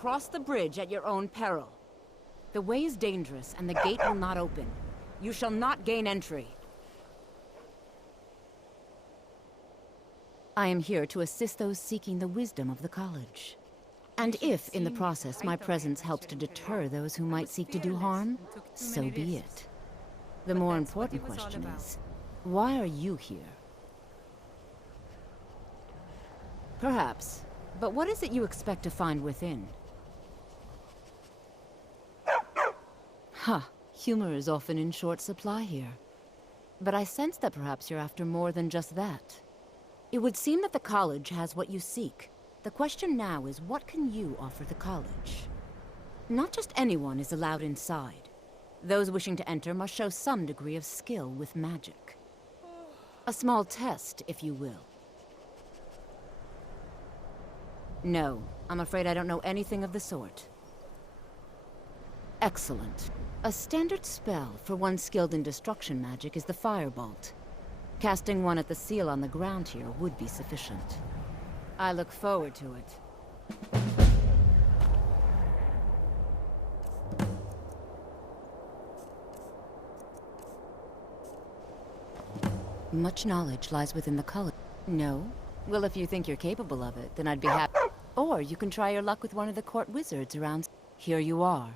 cross the bridge at your own peril. The way is dangerous, and the gate will not open. You shall not gain entry. I am here to assist those seeking the wisdom of the college. And if, in the process, my presence helps to deter those who might seek to do harm, so be it. The more important question is, why are you here? Perhaps. But what is it you expect to find within? Humor is often in short supply here. But I sense that perhaps you're after more than just that. It would seem that the college has what you seek. The question now is, what can you offer the college? Not just anyone is allowed inside. Those wishing to enter must show some degree of skill with magic. A small test, if you will. No, I'm afraid I don't know anything of the sort. Excellent. A standard spell for one skilled in destruction magic is the Firebolt. Casting one at the seal on the ground here would be sufficient. I look forward to it. Much knowledge lies within the college. No? Well, if you think you're capable of it, then I'd be happy. Or you can try your luck with one of the court wizards around. Here you are.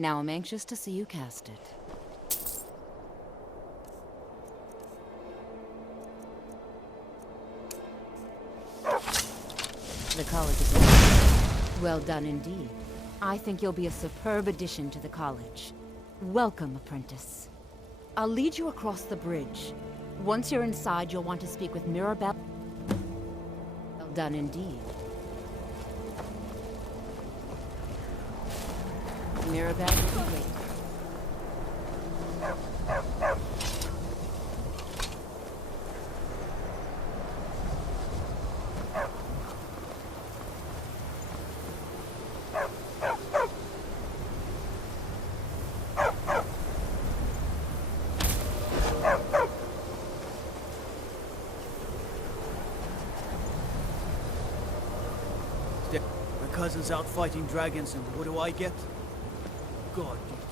Now I'm anxious to see you cast it. The college is well done indeed. I think you'll be a superb addition to the college. Welcome, apprentice. I'll lead you across the bridge. Once you're inside, you'll want to speak with Mirabelle. Well done indeed. Mirabelle will be waiting. My cousin's out fighting dragons, and what do I get? God duty.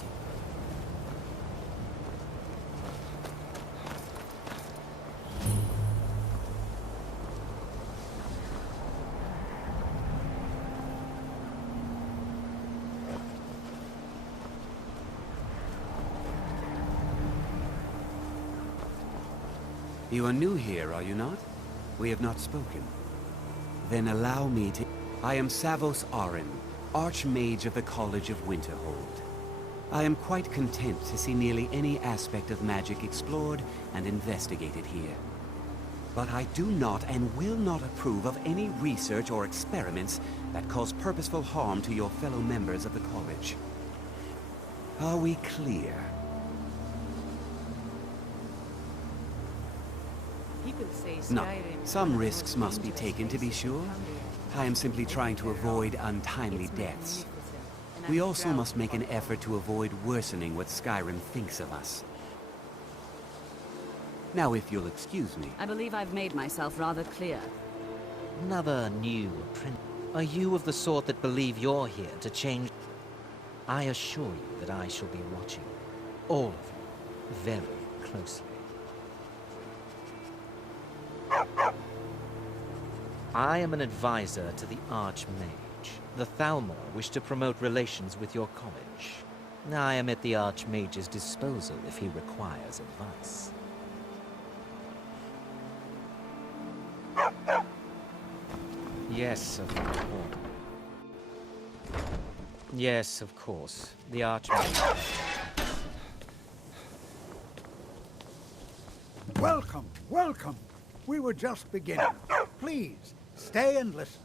You are new here, are you not? We have not spoken. Then allow me to... I am Savos Arin, Archmage of the College of Winterhold. I am quite content to see nearly any aspect of magic explored and investigated here. But I do not and will not approve of any research or experiments that cause purposeful harm to your fellow members of the college. Are we clear? No, some risks must be taken to be sure. I am simply trying to avoid untimely deaths. We also must make an effort to avoid worsening what Skyrim thinks of us. Now, if you'll excuse me. I believe I've made myself rather clear. Another new apprentice. Are you of the sort that believe you're here to change? I assure you that I shall be watching all of you very closely. I am an advisor to the Archmage. The Thalmor wish to promote relations with your college. I am at the Archmage's disposal if he requires advice. Yes, of course. Yes, of course. The Archmage. Welcome, welcome. We were just beginning. Please, stay and listen.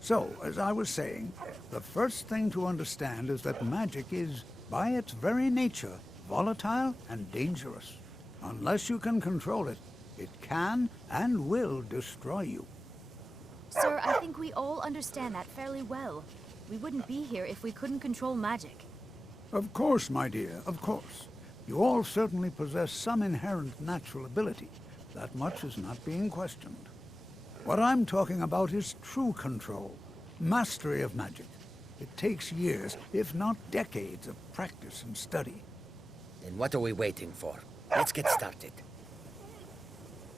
So, as I was saying, the first thing to understand is that magic is, by its very nature, volatile and dangerous. Unless you can control it, it can and will destroy you. Sir, I think we all understand that fairly well. We wouldn't be here if we couldn't control magic. Of course, my dear, of course. You all certainly possess some inherent natural ability. That much is not being questioned. What I'm talking about is true control, mastery of magic. It takes years, if not decades, of practice and study. Then what are we waiting for? Let's get started.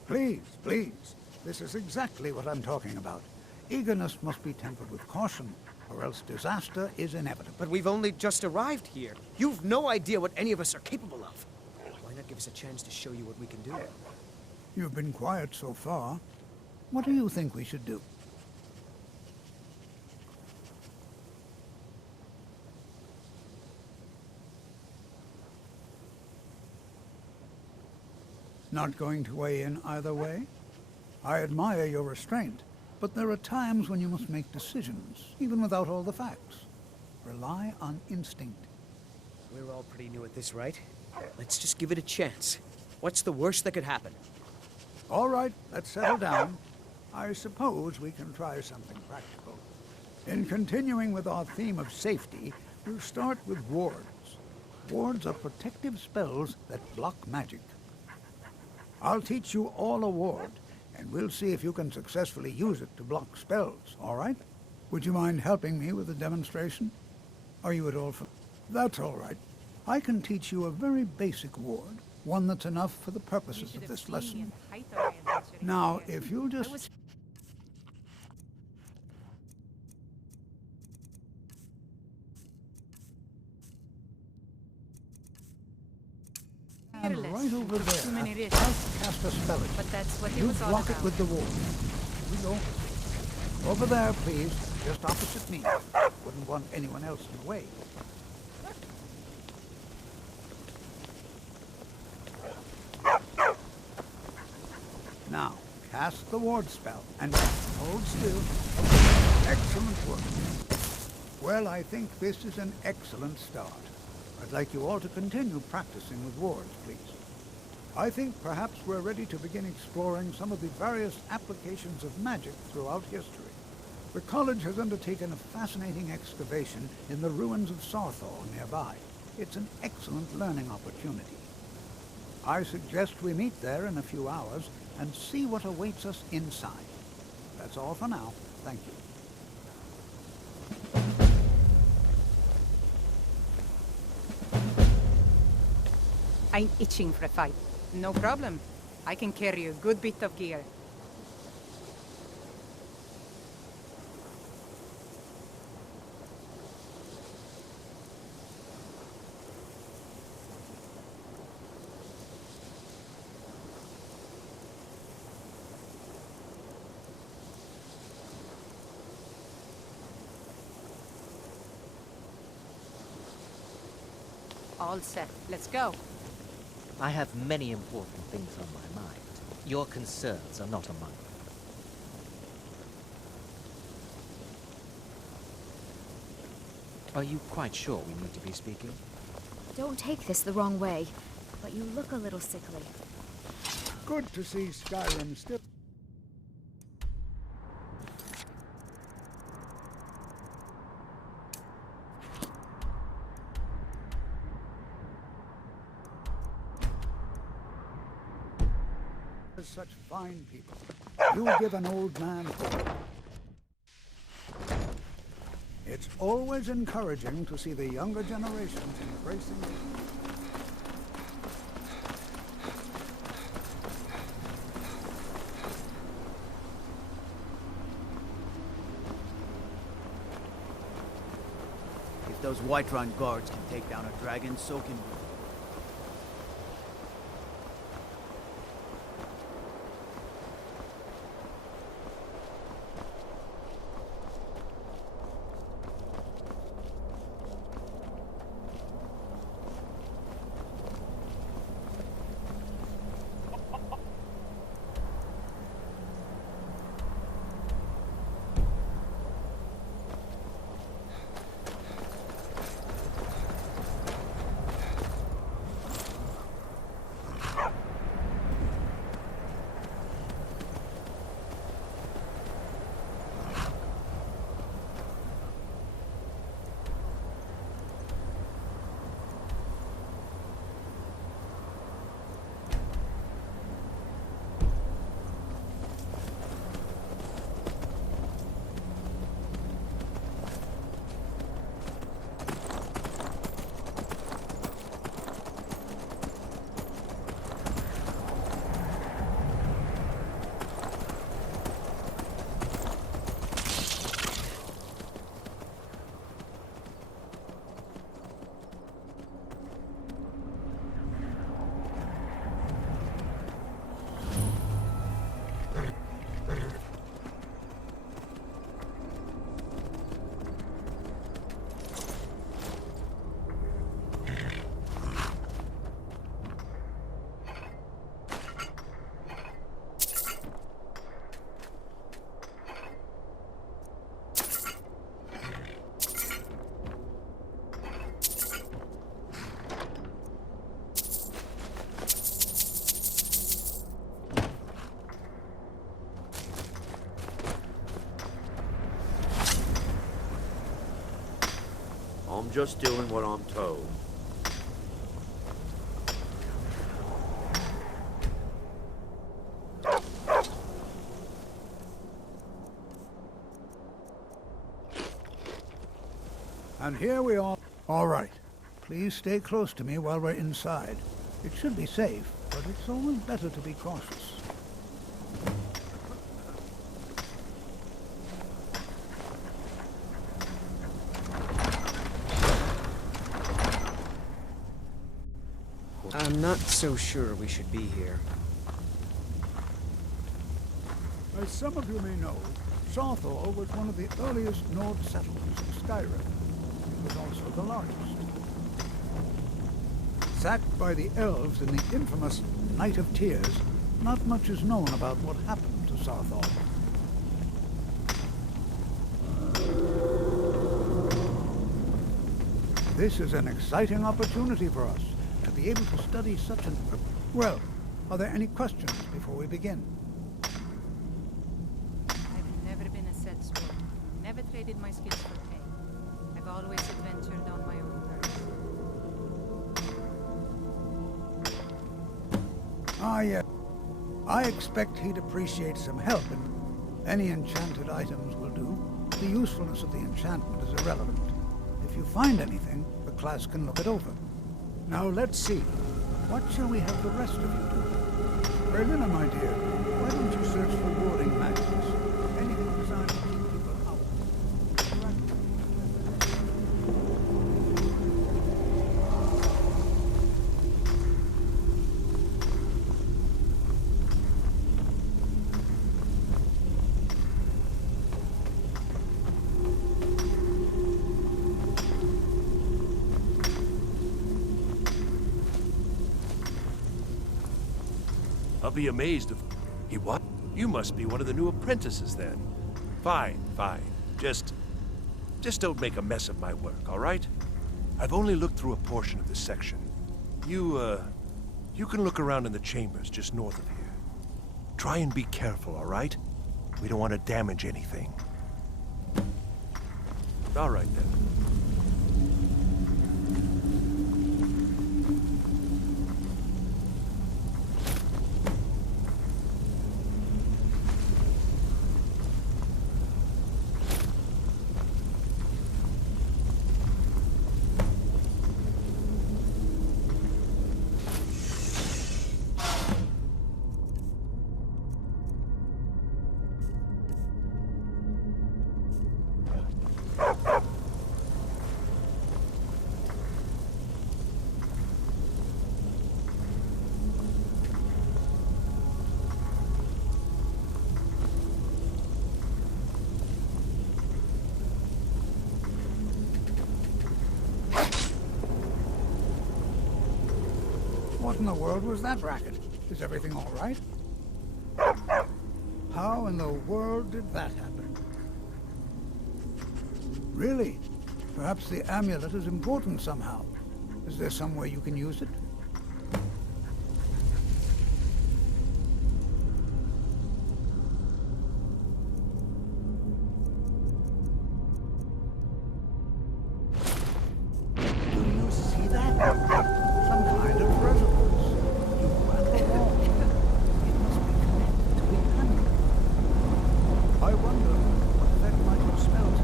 Please, please. This is exactly what I'm talking about. Eagerness must be tempered with caution, or else disaster is inevitable. But we've only just arrived here. You've no idea what any of us are capable of. Why not give us a chance to show you what we can do? You've been quiet so far. What do you think we should do? Not going to weigh in either way? I admire your restraint, but there are times when you must make decisions, even without all the facts. Rely on instinct. We're all pretty new at this, right? Let's just give it a chance. What's the worst that could happen? All right, let's settle down. I suppose we can try something practical. In continuing with our theme of safety, we'll start with wards. Wards are protective spells that block magic. I'll teach you all a ward, and we'll see if you can successfully use it to block spells, all right? Would you mind helping me with the demonstration? Are you at all That's all right. I can teach you a very basic ward, one that's enough for the purposes of this lesson. Now, if you'll just... And right over there, I'll cast a spell at you. But that's what You block it with the ward. Here we go. Over there, please. Just opposite me. Wouldn't want anyone else in the way. Now, cast the ward spell and hold still. Excellent work. Well, I think this is an excellent start. I'd like you all to continue practicing with wards, please. I think perhaps we're ready to begin exploring some of the various applications of magic throughout history. The college has undertaken a fascinating excavation in the ruins of Sarthal nearby. It's an excellent learning opportunity. I suggest we meet there in a few hours and see what awaits us inside. That's all for now. Thank you. I'm itching for a fight. No problem. I can carry a good bit of gear. All set. Let's go. I have many important things on my mind. Your concerns are not among them. Are you quite sure we need to be speaking? Don't take this the wrong way, but you look a little sickly. Good to see Skyrim still. Such fine people. You give an old man hope. It's always encouraging to see the younger generations embracing it. If those Whiterun guards can take down a dragon, so can we. just doing what I'm told. And here we are. All right. Please stay close to me while we're inside. It should be safe, but it's always better to be cautious. I'm not so sure we should be here. As some of you may know, Sarthor was one of the earliest Nord settlements of Skyrim. It was also the largest. Sacked by the elves in the infamous Night of Tears, not much is known about what happened to Sarthor. This is an exciting opportunity for us to be able to study such an... Well, are there any questions before we begin? I've never been a set sport. Never traded my skills for pay. I've always adventured on my own terms. Ah, yeah. I expect he'd appreciate some help, and any enchanted items will do. The usefulness of the enchantment is irrelevant. If you find anything, the class can look it over. Now let's see. What shall we have the rest of you do? Berlina, my dear, why don't you search for warding magics? Anything designed to keep people out. I'll be amazed if... He what? You must be one of the new apprentices then. Fine, fine. Just don't make a mess of my work, all right? I've only looked through a portion of this section. You can look around in the chambers just north of here. Try and be careful, all right? We don't want to damage anything. All right, then. What in the world was that racket? Is everything all right? How in the world did that happen? Really? Perhaps the amulet is important somehow. Is there some way you can use it? Do you see that? Some kind of resonance. You rattle along. It must be connected to the amulet. I wonder what effect might have spelled it.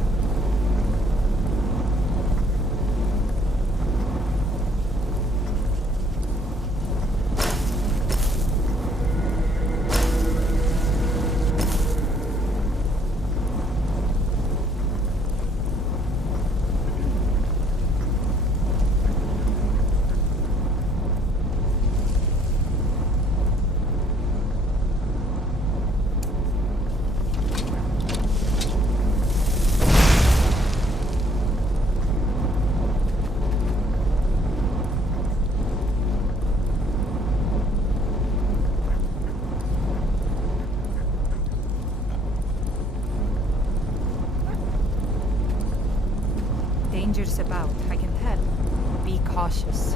Danger's about, I can tell. Be cautious.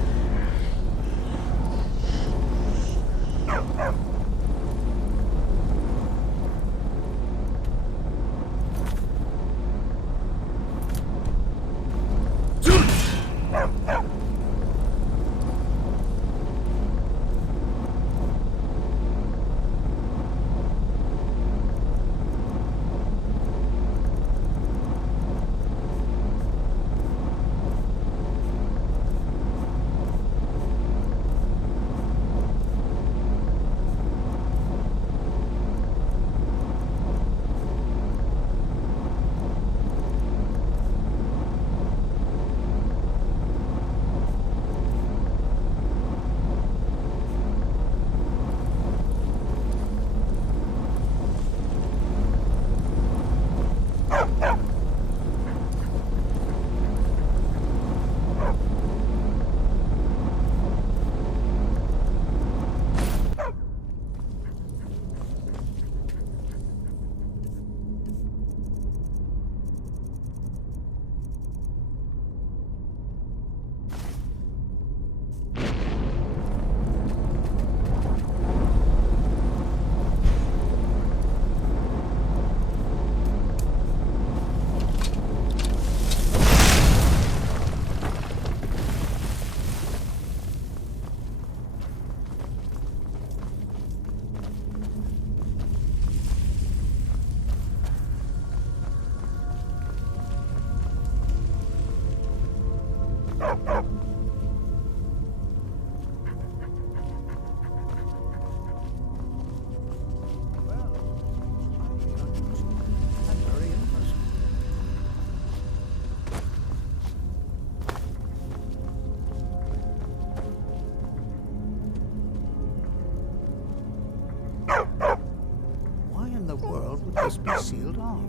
be sealed off.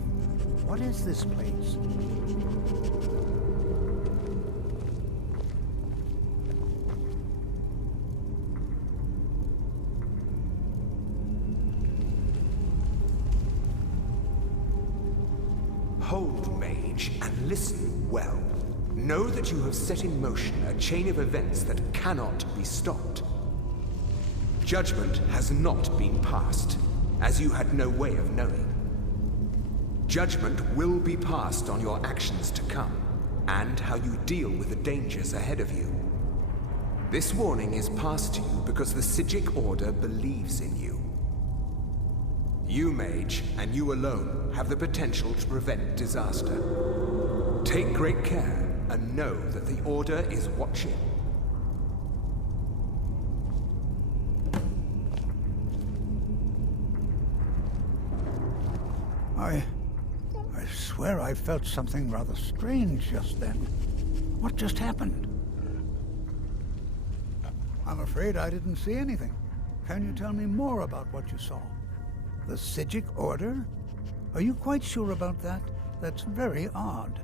What is this place? Hold, mage, and listen well. Know that you have set in motion a chain of events that cannot be stopped. Judgment has not been passed, as you had no way of knowing. Judgment will be passed on your actions to come, and how you deal with the dangers ahead of you. This warning is passed to you because the Psijic Order believes in you. You, mage, and you alone, have the potential to prevent disaster. Take great care, and know that the Order is watching. I swear I felt something rather strange just then. What just happened? I'm afraid I didn't see anything. Can you tell me more about what you saw? The Psijic Order? Are you quite sure about that? That's very odd.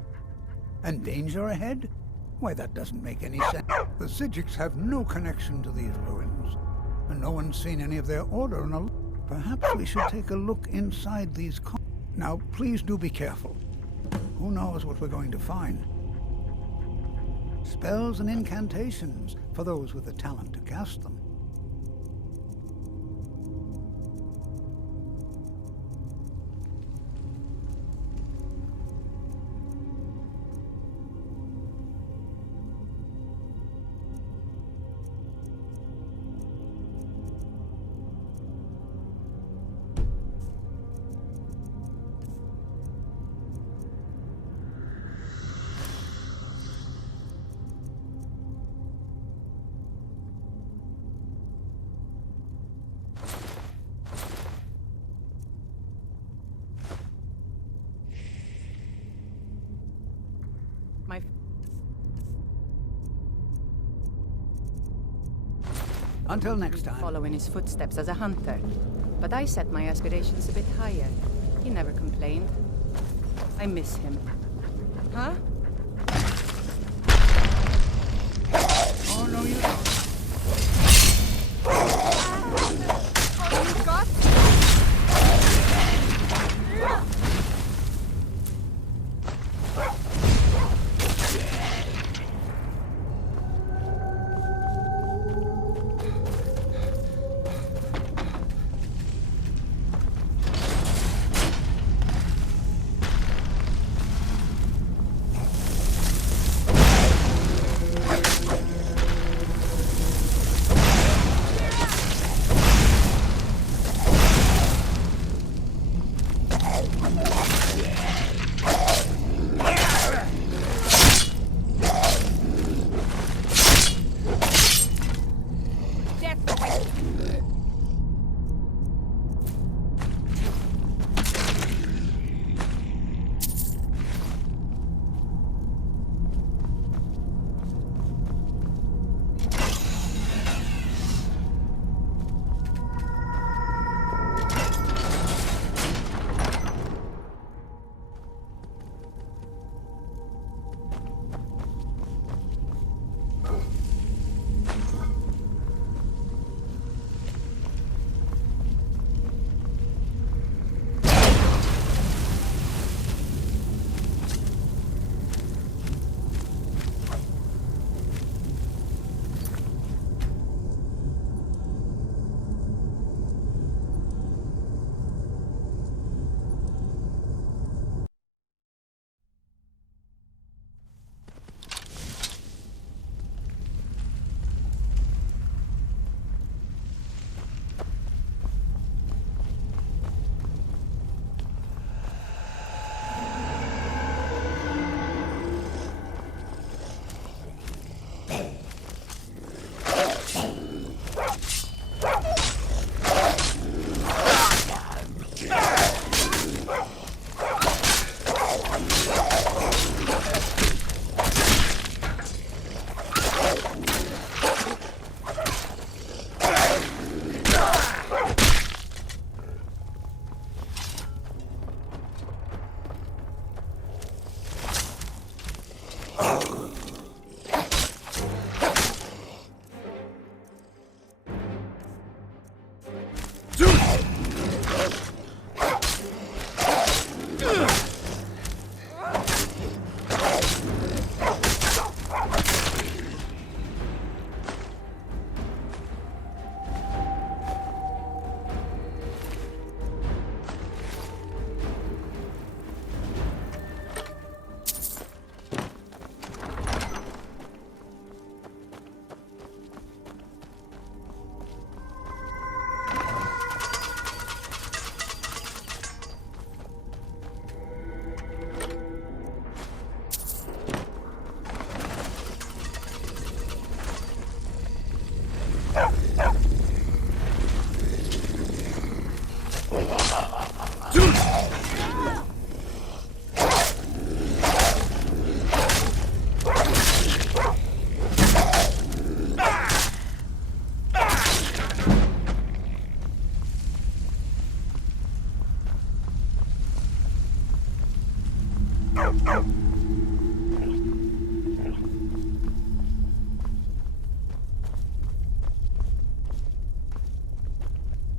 And danger ahead? Why, that doesn't make any sense. The Psijics have no connection to these ruins, and no one's seen any of their order in a... Perhaps we should take a look inside these... Now, please do be careful. Who knows what we're going to find? Spells and incantations for those with the talent to cast them. Until next time. Follow in his footsteps as a hunter. But I set my aspirations a bit higher. He never complained. I miss him. Huh? Oh, no, you don't. You got?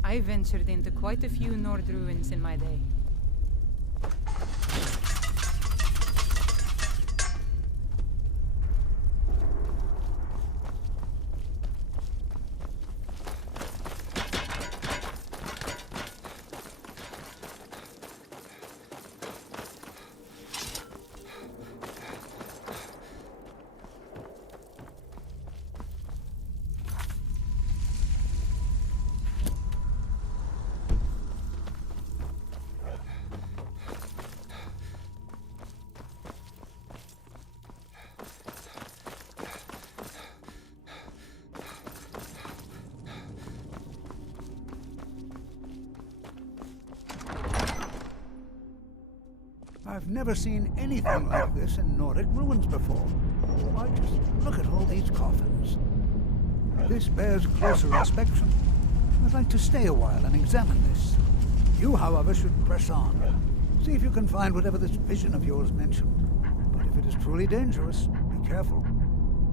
I ventured into quite a few Nord ruins in my day. I've never seen anything like this in Nordic ruins before. Why, just look at all these coffins. This bears closer inspection. I'd like to stay a while and examine this. You, however, should press on. See if you can find whatever this vision of yours mentioned. But if it is truly dangerous, be careful.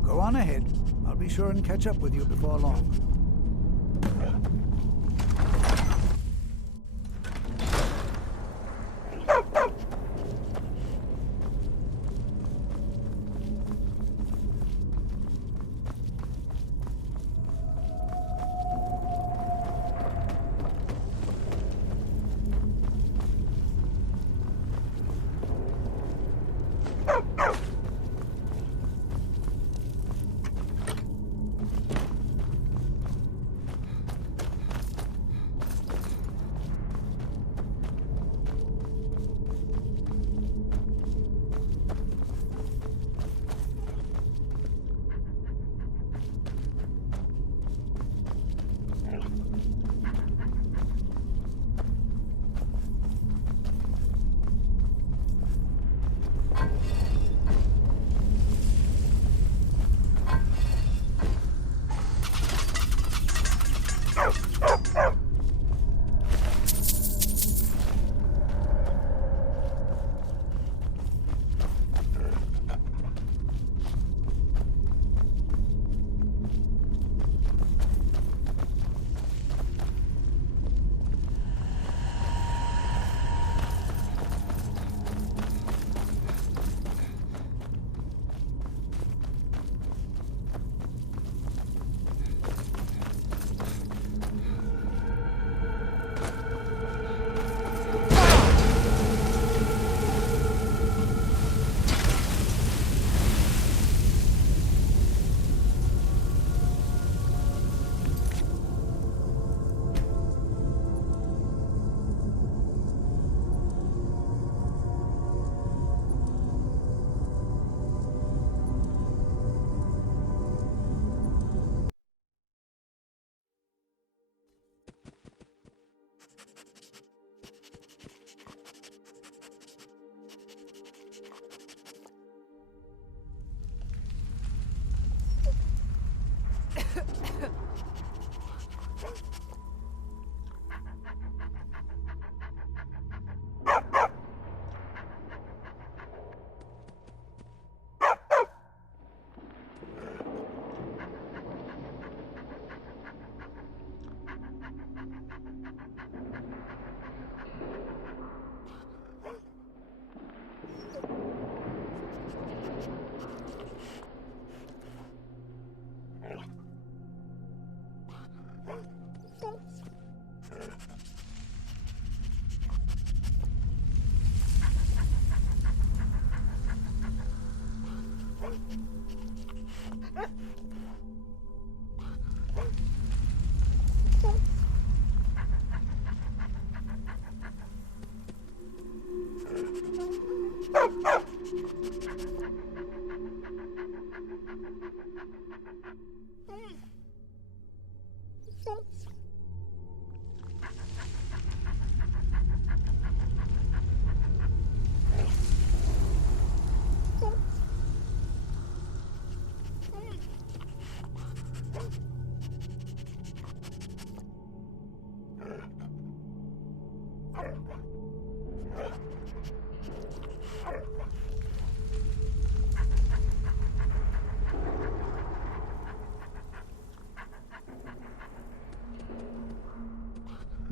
Go on ahead. I'll be sure and catch up with you before long.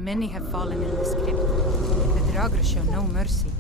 Many have fallen in this crypt. The Draugr show no mercy.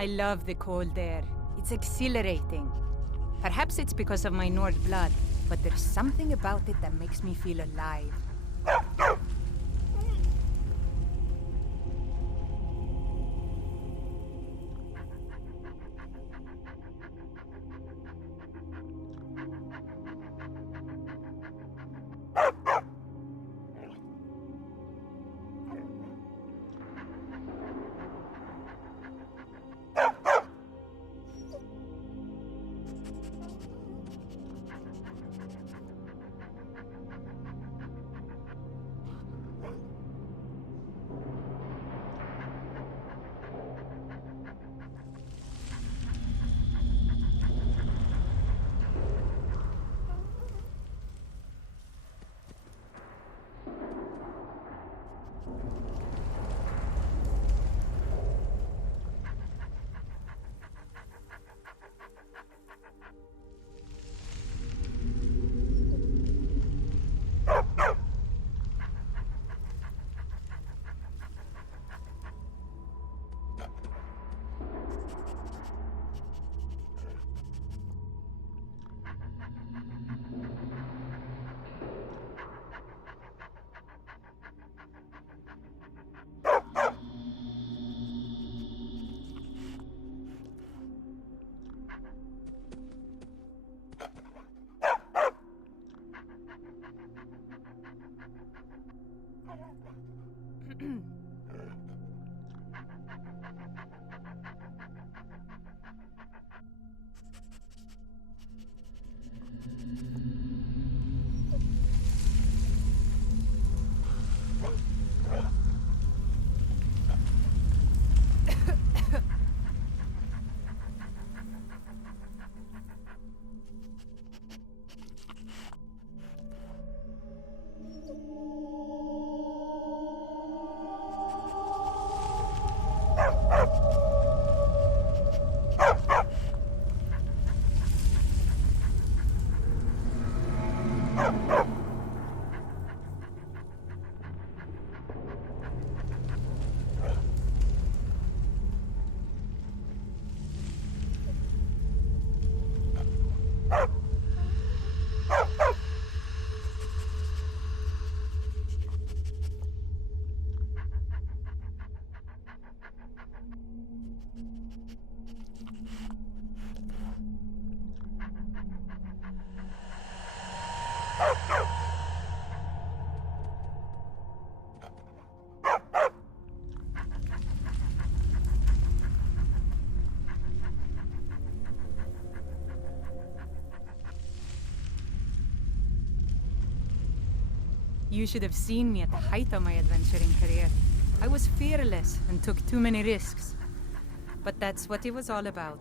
I love the cold air. It's exhilarating. Perhaps it's because of my Nord blood, but there's something about it that makes me feel alive. You should have seen me at the height of my adventuring career. I was fearless and took too many risks. But that's what it was all about.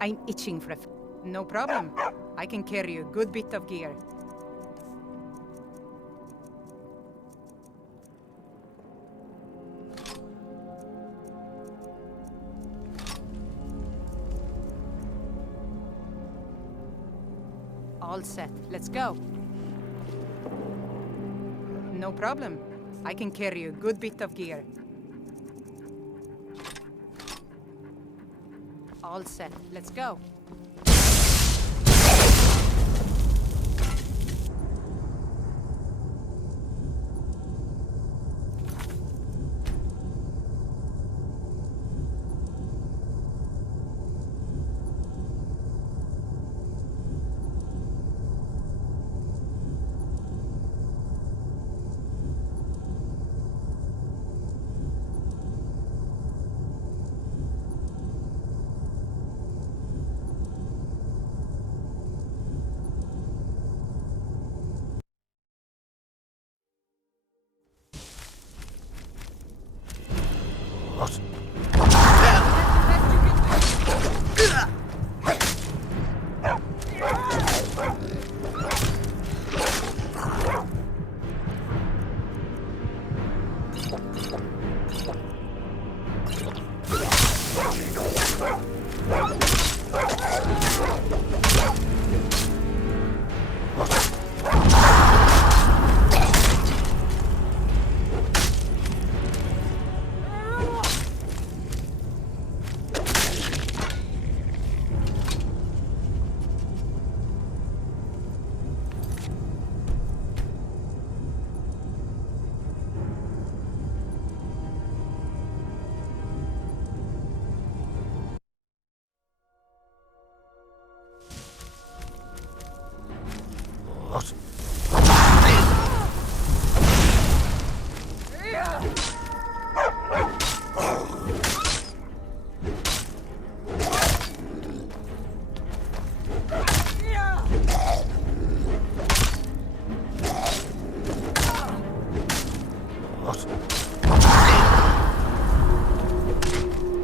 I'm itching for No problem. I can carry a good bit of gear. All set. Let's go. No problem. I can carry a good bit of gear. All set. Let's go.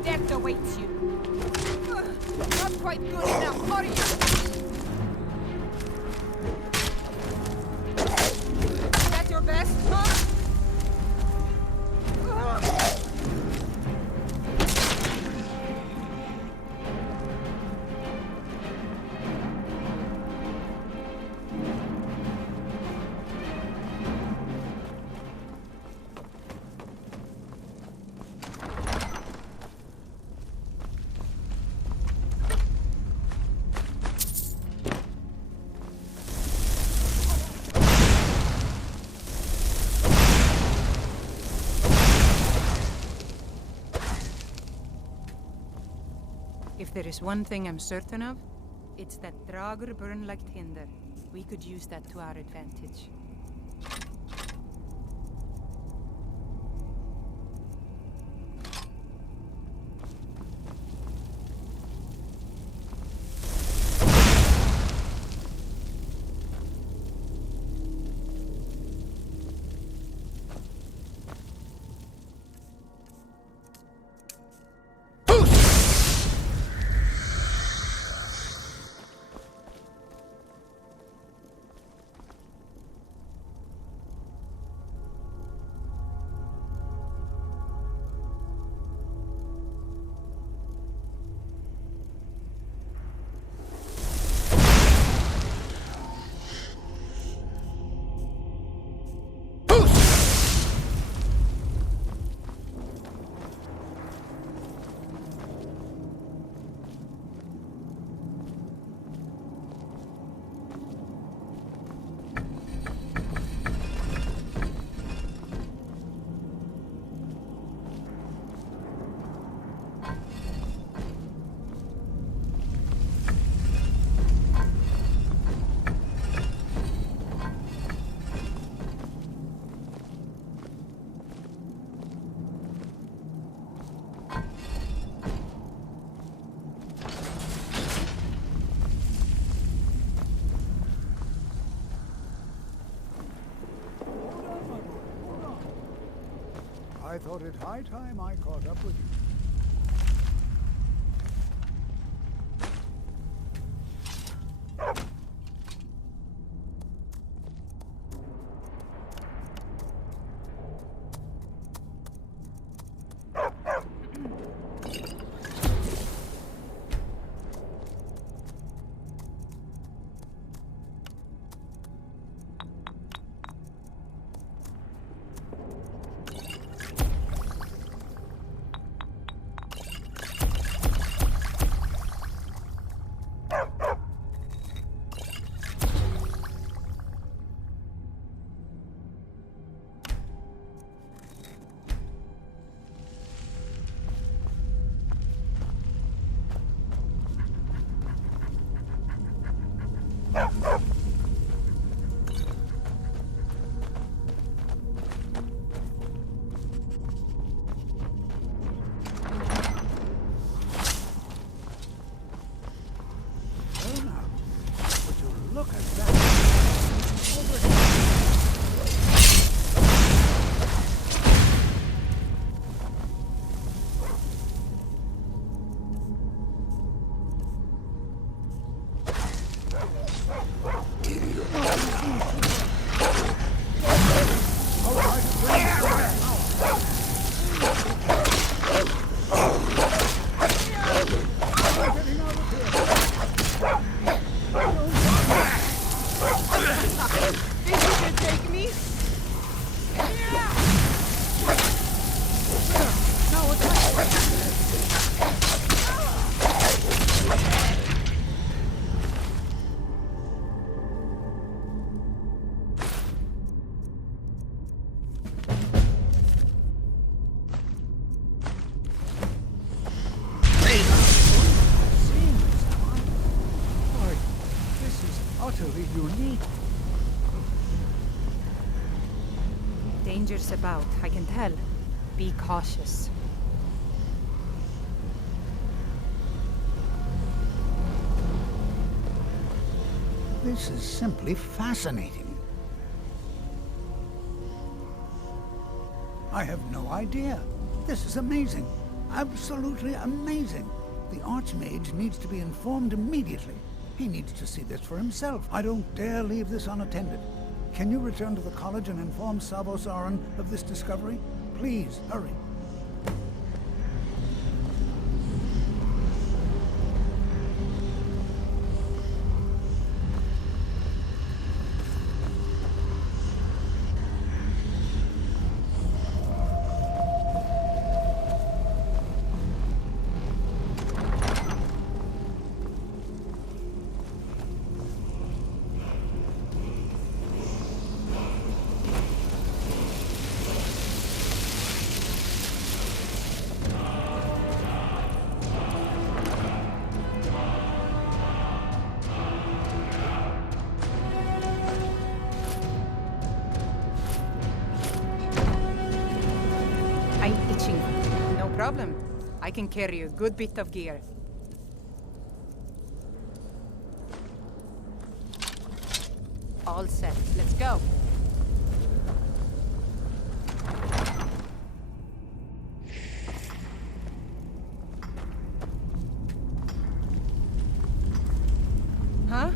Death awaits you. Not quite good enough, are you? Is that your best, huh? If there is one thing I'm certain of, it's that Draugr burn like tinder. We could use that to our advantage. I thought it high time I caught up with you. Utterly unique. Danger's about, I can tell. Be cautious. This is simply fascinating. I have no idea. This is amazing. Absolutely amazing. The Archmage needs to be informed immediately. He needs to see this for himself. I don't dare leave this unattended. Can you return to the college and inform Savos Aran of this discovery? Please, hurry. I'm itching. No problem. I can carry a good bit of gear. All set. Let's go. Huh?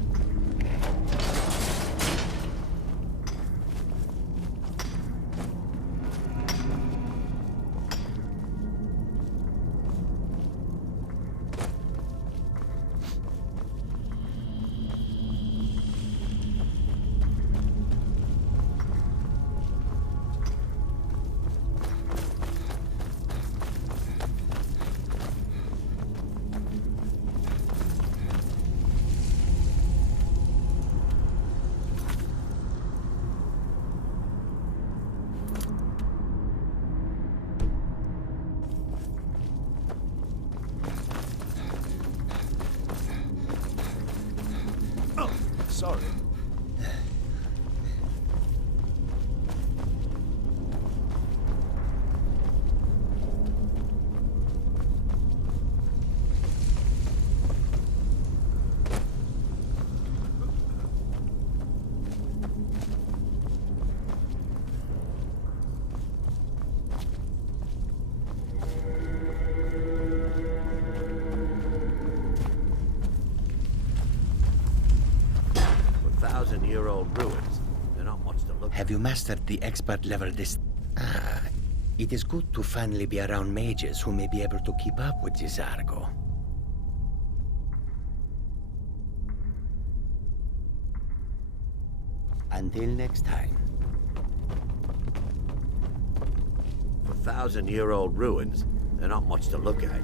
Sorry. Thousand-year-old ruins. They're not much to look at. Have you mastered the expert level this... Ah, it is good to finally be around mages who may be able to keep up with this Argo. Until next time. For thousand-year-old ruins, they're not much to look at.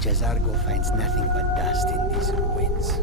Jazargo finds nothing but dust in these ruins.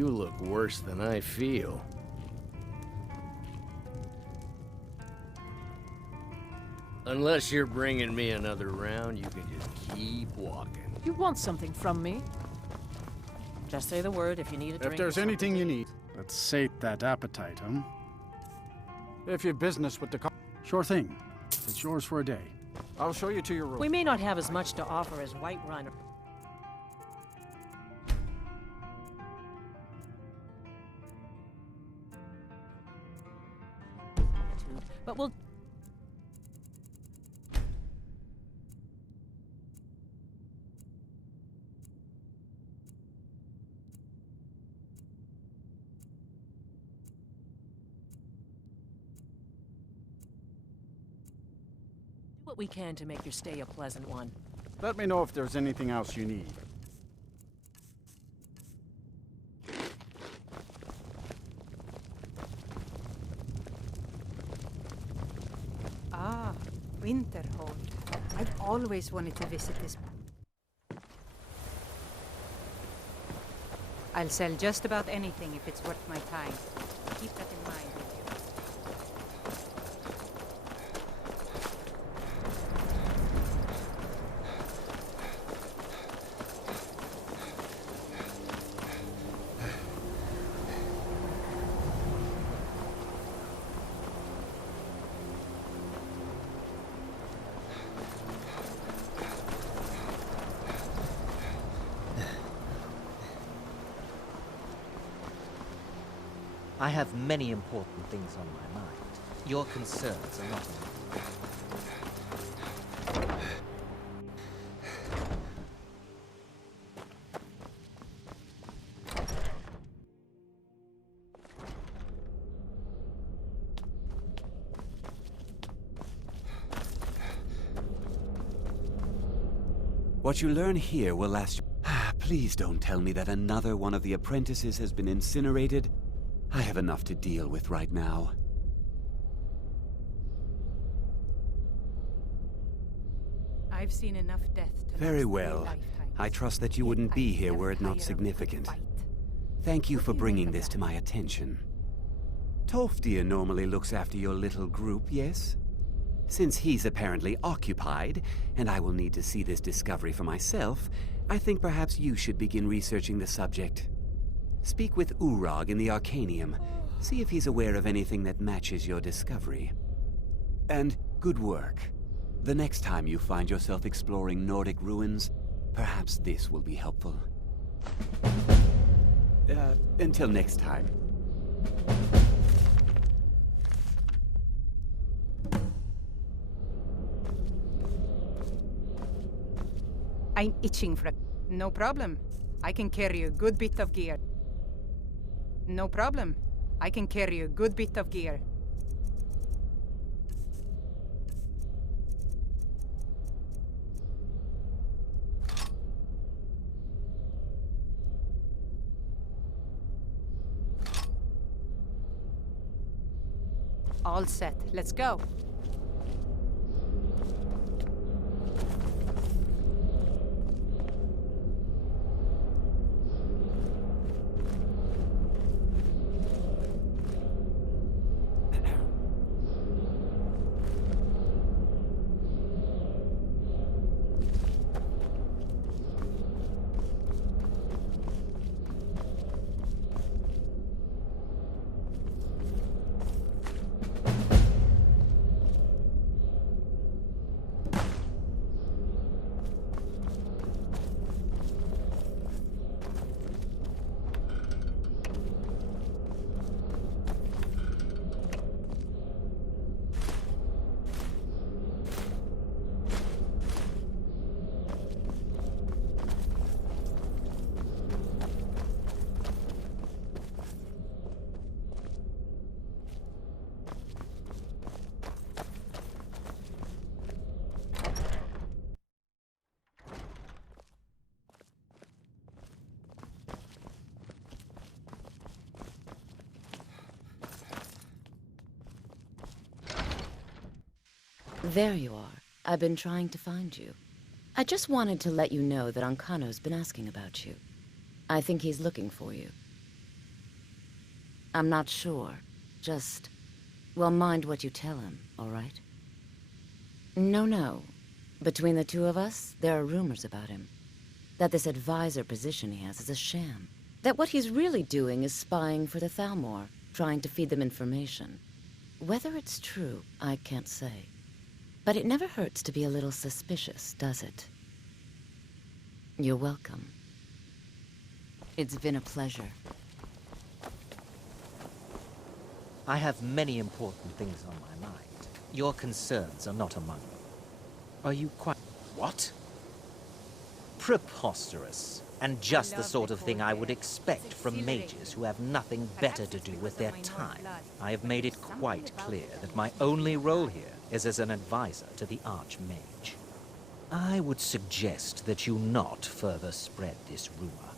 You look worse than I feel. Unless you're bringing me another round, you can just keep walking. You want something from me? Just say the word if you need a drink. If there's anything you need, let's sate that appetite, huh? If you've business with the sure thing. It's yours for a day. I'll show you to your room. We may not have as much to offer as Whiterun. But we'll... what we can to make your stay a pleasant one. Let me know if there's anything else you need. Ah, Winterhold. I've always wanted to visit this. I'll sell just about anything if it's worth my time. Keep that in mind. I have many important things on my mind. Your concerns are not mine. What you learn here will last you. Please don't tell me that another one of the apprentices has been incinerated. I have enough to deal with right now. I've seen enough death to Very well. I trust that you wouldn't be here were it not significant. Thank you for bringing this to my attention. Tolfdir normally looks after your little group, yes? Since he's apparently occupied, and I will need to see this discovery for myself, I think perhaps you should begin researching the subject. Speak with Urag in the Arcanium. See if he's aware of anything that matches your discovery. And good work. The next time you find yourself exploring Nordic ruins, perhaps this will be helpful. Until next time. I'm itching for a... No problem. I can carry a good bit of gear. No problem. I can carry a good bit of gear. All set. Let's go. There you are. I've been trying to find you. I just wanted to let you know that Ancano's been asking about you. I think he's looking for you. I'm not sure. Just, well, mind what you tell him, all right? No. Between the two of us, there are rumors about him. That this advisor position he has is a sham. That what he's really doing is spying for the Thalmor, trying to feed them information. Whether it's true, I can't say. But it never hurts to be a little suspicious, does it? You're welcome. It's been a pleasure. I have many important things on my mind. Your concerns are not among them. Are you quite... What? Preposterous. And just the sort of thing I would expect from mages who have nothing better to do with their time. I have made it quite clear that my only role here is as an advisor to the Archmage. I would suggest that you not further spread this rumor.